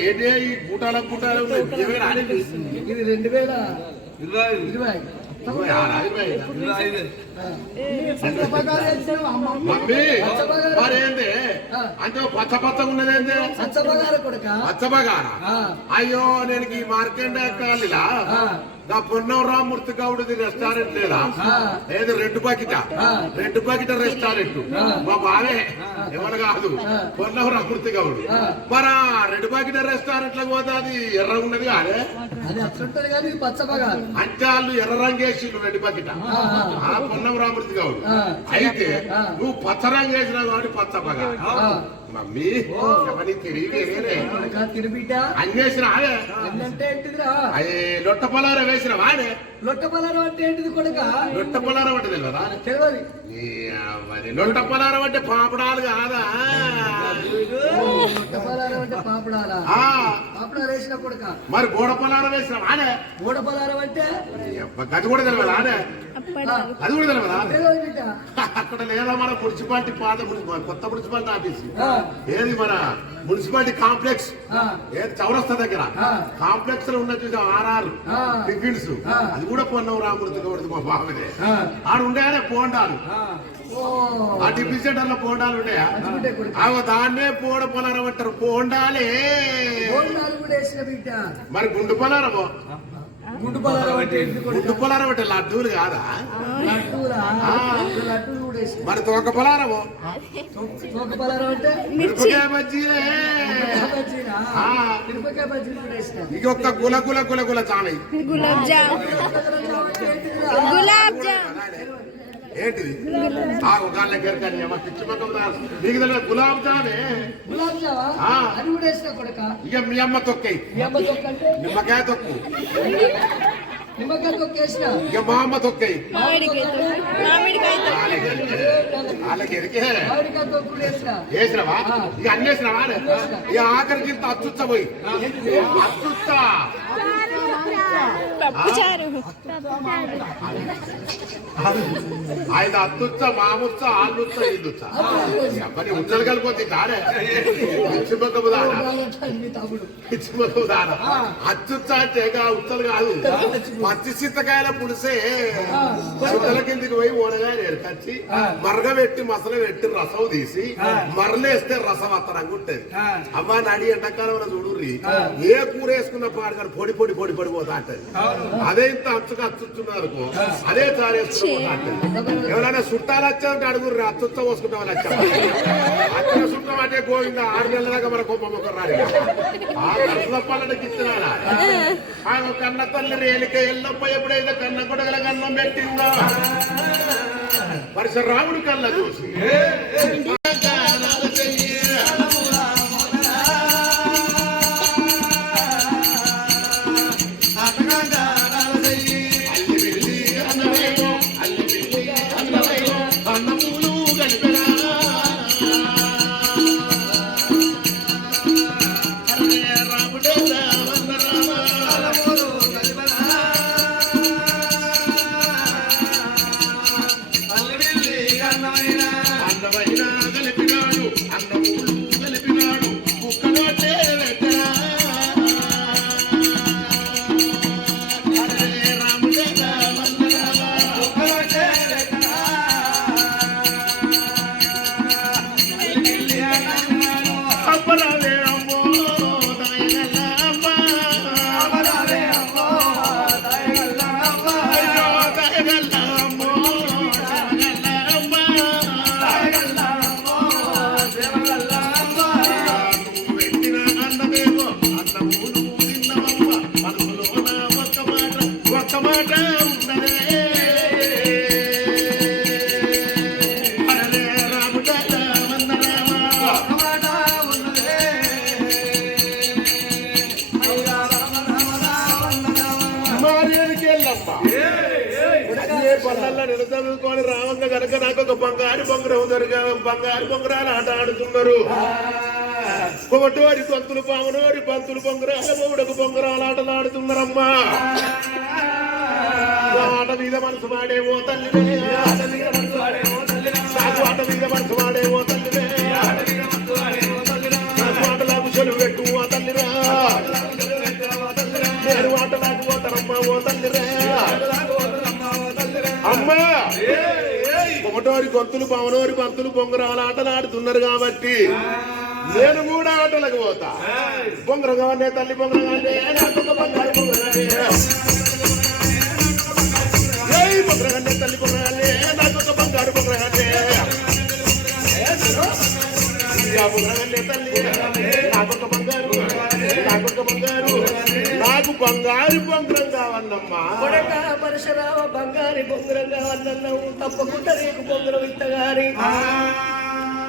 ఏంటే ఈ కూటాల కూటాలు ఇది రెండు వేల ఇరవై ఇరవై ఇరవై ఐదు. మరేంది. అంటే పచ్చ పచ్చ ఉన్నదేంది పచ్చబగారా. అయ్యో నేను ఈ మార్కెండ కాలిలా. నా పొన్నవరామూర్తి గౌడుది రెస్టారెంట్ లేదా ఆ. ఏది రెడ్డు పాకిట ఆ. రెడ్డు పాకిట రెస్టారెంట్ మా బావే ఎవరు కాదు ఆ. పొన్నవరామూర్తి గౌడు. మరి ఆ రెడ్డు పాకిట రెస్టారెంట్లో పోతే అది ఎర్ర ఉన్నది కాదే అంటే వాళ్ళు ఎర్ర రంగేసి రెడ్డు పాకిట ఆ, ఆ. పొన్నవరామూర్తి గౌడు ఆ. అయితే. నువ్వు పచ్చ రంగు వేసినావు కాబట్టి పచ్చ పగా ఆ. మమ్మీ. ఎవరి తిరిగి కొడుక తిరుబిడ్డ అన్నేసిన ఆడే అన్నంటే ఏంటిదిరా? అయ్యే లొట్ట పొలార వేసిన వాడే. లొట్ట పలారం అంటే ఏంటిది కొడుక? లొట్ట పొలారం అంటే తెలియదా? మరి లొట్ట పొలారం అంటే పాపడాలు కాదా? లొట్ట పలారం అంటే పాపడాలా? ఆ, పాపడాలు వేసిన కొడుక? మరి గోడ పొలారం వేసిన వాడే. మూడ పలారం అంటే? అది కూడా తెలియదా ఆడే అది కూడా తెలియదా? అక్కడ లేదా మన మున్సిపాలిటీ పాత మున్సి- కొత్త మున్సిపాలిటీ ఆఫీస్. ఏది మన మున్సిపాలిటీ కాంప్లెక్స్? ఏది? చౌరస్తా దగ్గర. కాంప్లెక్స్లో ఉన్న చూసా ఆర్ఆర్. టిఫిన్స్. అది కూడా పొన్నవు రామూర్తి గౌడిది మా బాబుదే. ఆ. ఆడు ఉండేనే పోండాలు. ఆ. టిఫిన్ సెంటర్లో పోండాలు ఉండయా అవ దాన్నే పోడ పొలారం అంటారు. పోండాలే. మరి గుండు పొలారము? గుండు పలారం అంటే లడ్డూలు కాదా? మరి తోక పొలారము వేసిన? ఇంకొక గుల గుల గుల గుల చాలయి గులాబ్ జామ్. గులాబ్ జామ్. ఏంటిది? ఆ గాళ్ళ గెరకని అమ్మ పిచ్చి మొక్కం దా- నీకు తెలియదు గులాబ్ జామే. గులాబ్ జావా. అది కూడా వేసిన కొడుక? ఇక మీ అమ్మ తొక్కయి మీ అమ్మ నిమ్మకాయ తొక్కు. నిమ్మకాయ ఇక మా అమ్మ తొక్కయి వేసినవా? ఇక అన్నేసినవా ఇక ఆఖరికి ఇంత అచ్చుచ్చ పోయి. అచ్చుచ్చ. పప్పుచారు ఆయన అత్తుచ్చ మాముచ్చ ఆలుచ్చ ఇల్లుచ్చ అబ్బని ఉచ్చలు కలిపోతే కాడే పిచ్చి దాన దానా దాన అచ్చుచ్చ అంటే ఉచ్చలు కాదు. పచ్చి చింతకాయల పులిసే. చుట్టల కిందికి పోయి ఓనగాయలు ఎరకచ్చి మరగ పెట్టి మసల పెట్టి రసం తీసి మరలేస్తే రసం అత్తరంగా ఉంటది. అవ్వ నడి ఎండాకాలంలో చూడుర్రి. ఏ కూర వేసుకున్న పాడగారు పొడి పొడి పొడి పొడి పోతా అంటది. అదే ఇంత అచ్చుగా అచ్చుతున్నారు అదే అంటది ఎవరైనా చుట్టాలు వచ్చామంటే అడుగుర్రి అచ్చుచ్చ పోసుకుంటాం వాళ్ళు వచ్చా. చుట్టం అంటే గోవింద ఆరు నెలల దాకా మన కొమ్మ మొక్క రాలి ఆయన కన్న తల్లి రేలిక ఎల్లప్ప ఎప్పుడైతే కన్న కొడగల కన్నం పెట్టిందో పరశురాముడు కళ్ళ చూసి. నిలదలుకొని గనక నాకు ఒక బంగారు బొంగరం దొరికా బంగారు బొంగరాలు ఆట ఆడుతున్నారు. ఒకటోరి పంతులు పామునోరి పంతులు బొంగరాల మూడకు బొంగరాలు ఆటలు ఆడుతున్నారమ్మా. ఆట మీద మనసు మాడే తల్లి ఆట మీద ఒకటోరి గొంతులు పవనోరి బంతులు బొంగరాల ఆటలు ఆడుతున్నారు కాబట్టి నేను కూడా ఆటలకు పోతా బొంగరం కావాలే తల్లి బొంగరం కావాలే తల్లి బొంగరం కావాలే నాకొక బంగారు బొంగరం కావాలే. బొంగరం తల్లి బంగారు బొంగరం కావాలమ్మా కొడక పరశురామ బంగారి బొంగురంగా అన్నవు తప్పకుండా నీకు బొంగురం ఇత్తగాని.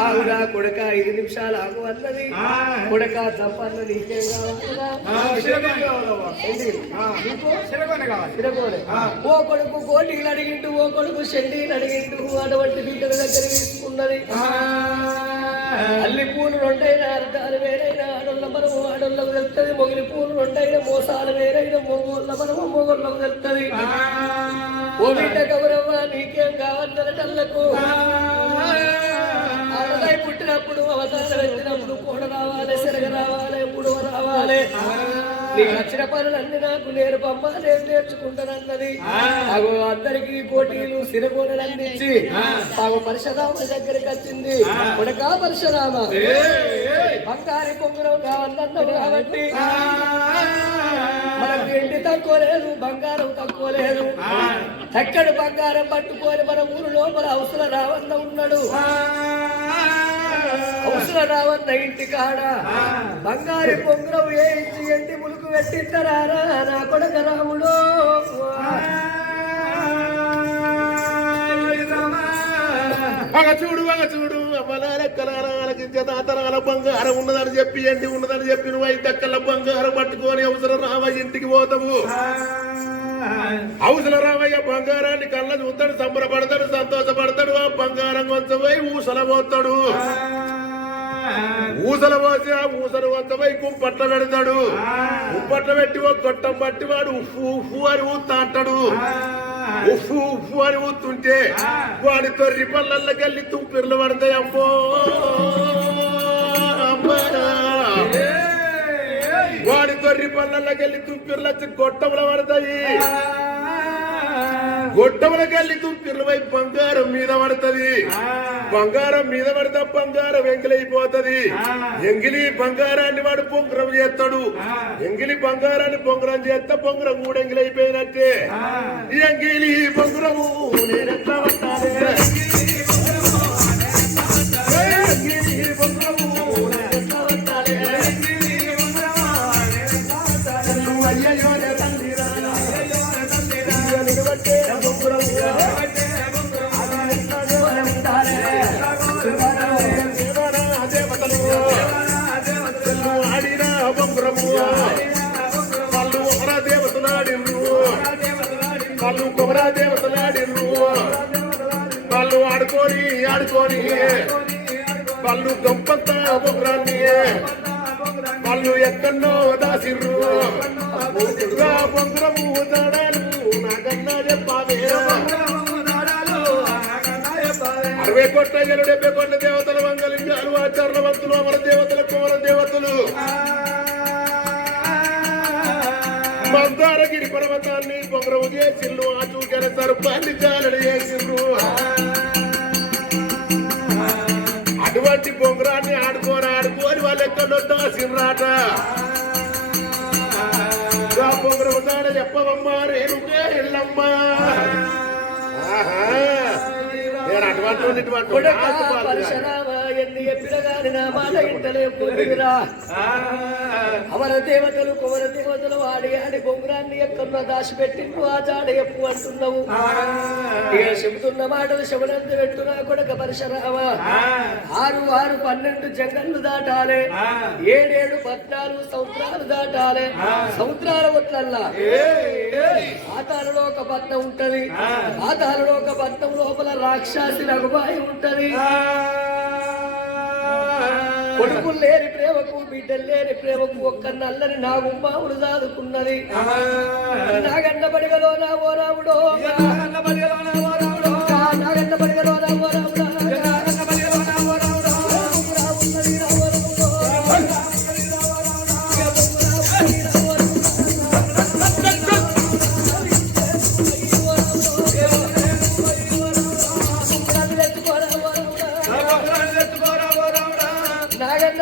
ఆగురా కొడక ఐదు నిమిషాలు ఆగు అన్నది. కొడక? నీకు? తిరగోలే. ఓ కొడుకు గోళీలు అడిగిండు ఓ కొడుకు షెండీలు అడిగిండు అటువంటి బీటల దగ్గర తీసుకున్నది. అల్లి పూలు రెండైనా అర్థాలు వేరైనా ఆడోళ్ళ మనము ఆడోళ్ళకు తెలుస్తుంది మొగిలి పూలు రెండైనా మోసాలు వేరైనా మొగోళ్ళ మనము మొగోళ్ళకు తెలుస్తుంది ఓ బిడ్డ గౌరవ్వ నీకేం కావాలన్నటల్లకు ఆడదాయి పుట్టినప్పుడు అవతారం నీకు పనులన్నీ నాకు నేర్పమ్మ నేను నేర్చుకుంటానన్నది. అగో అందరికి పోటీలు సిరగోడలు అందించి ఆమె పరశురామ దగ్గరికి వచ్చింది. కొడకా పరశురామ. బంగారి పొంగురం కావాలన్నావు కాబట్టి. మనకు ఎండి తక్కువ లేదు బంగారం తక్కువ లేదు. ఎక్కడి బంగారం పట్టుకొని మన ఊరు లోపల అవసరం రావన్న ఉన్నాడు. అవసరం రావన్న ఇంటి కాడ. బంగారు పొంగురం వేయించి ఎండి ములుకు పెట్టిద్దరారా నా కొడక రాముడు చూడు. పగ చూడు అమ్మలాల తాతరాల బంగారం ఉన్నదని చెప్పి ఎండి ఉన్నదని చెప్పి నువ్వు ఐదక్కల బంగారం పట్టుకొని అవసరం రావయ్య ఇంటికి పోతావు? అవసరం రావయ్య బంగారాన్ని కళ్ళ చూస్తాడు సంబరపడతాడు సంతోషపడతాడు ఆ బంగారం కొంచెం పోయి ఊసల పోతాడు ఊసల పోసి ఆ ఊసలు వంతమై కుంపట్ల పెడతాడు. కుంపట్ల పెట్టి ఒక గొట్టం పట్టి వాడు ఉఫ్ఫు ఉఫ్ఫు అని ఊతా అంటాడు. ఉఫ్ఫు ఉఫ్ఫు అని ఊతుంటే వాడి తొర్రి పళ్ళల్లోకెళ్ళి తుంపిర్లు పడతాయి. అమ్మో! వాడి తొర్రి పళ్ళల్లోకెళ్ళి తుంపిర్లు వచ్చి గొట్టములు పడతాయి. గొట్టములకెళ్ళి తుంపిర్లు వైపు బంగారం మీద పడుతుంది. బంగారం మీద పడితే బంగారం ఎంగిలైపోతది. ఎంగిలి బంగారాన్ని వాడు పొంగరం చేస్తాడు. ఎంగిలి బంగారాన్ని పొంగరం చేస్తే పొంగరం కూడా ఎంగిలైపోయినట్టే. ఎంగిలి పొంగరము నేనెట్లా పట్టాలి? ఎంగిలి పొంగరము వాళ్ళు కొమరా వాళ్ళు ఆడుకొని ఆడుకొని. వాళ్ళు గొప్పంత బొంగురాన్ని వాళ్ళు ఎక్కడో దాసిర్రు. ఆ దాడాలు నాకన్నా చెప్పావే. అరవై కోట్ల డెబ్బై కోట్ల దేవతల మంగళింగాలు ఆచార్ల వంతులు అమర దేవతలు కుమర దేవతలు. మందారగిరి పర్వతాన్ని పొగరవు చేసిండ్రు ఆ సర్పాన్ని చాలడి చేసిండ్రు అటువంటి బొంగరాన్ని ఆడుకోని ఆడుకోని వాళ్ళు ఎక్కడో దాసిండ్రాట దాడ చెప్పవమ్మా రేణుకే ఎల్లమ్మా. నేను అటువంటి ఇటువంటి ఎన్ని చెప్పిన గాని నా మాట ఇంటలేపురా అమర దేవతలు కుమర దేవతలు ఆడి ఆడి బొంగురాన్ని ఎక్కడో దాచిపెట్టిండు ఆ జాడ ఎప్పు అంటున్నావు. చెబుతున్న మాటలు శబనంత పెట్టునా కొడక పరశురామ ఆరు ఆరు పన్నెండు జంగళ్ళు దాటాలి. ఏడేడు పద్నాలుగు సంవత్సరాలు దాటాలి. సంవత్సరాల ఒట్లల్లా. పాతాలలో ఒక పట్నం ఉంటది. పాతాలలో ఒక పట్నం లోపల రాక్షసి రఘుబాయి ఉంటది. కొడుకులు లేని ప్రేమకు బిడ్డలు లేని ప్రేమకు ఒక్క నల్లని నాగుమ్మావుడు దాదుకున్నది నాగన్న బడిగలో నా ఓ రాముడో నాగన్న బడిగలో నా ఓ రాముడో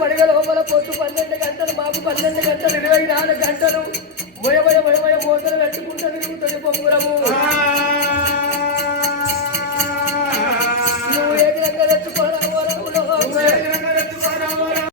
పడగ లోపల పొద్దు పన్నెండు గంటలు మాకు పన్నెండు గంటలు ఇరవై నాలుగు గంటలు. మొయమయ మొయమయ మోతలు పెట్టుకుంటూ తిరుగుతుంది పొంగురము నువ్వు ఏ విధంగా తెచ్చుకో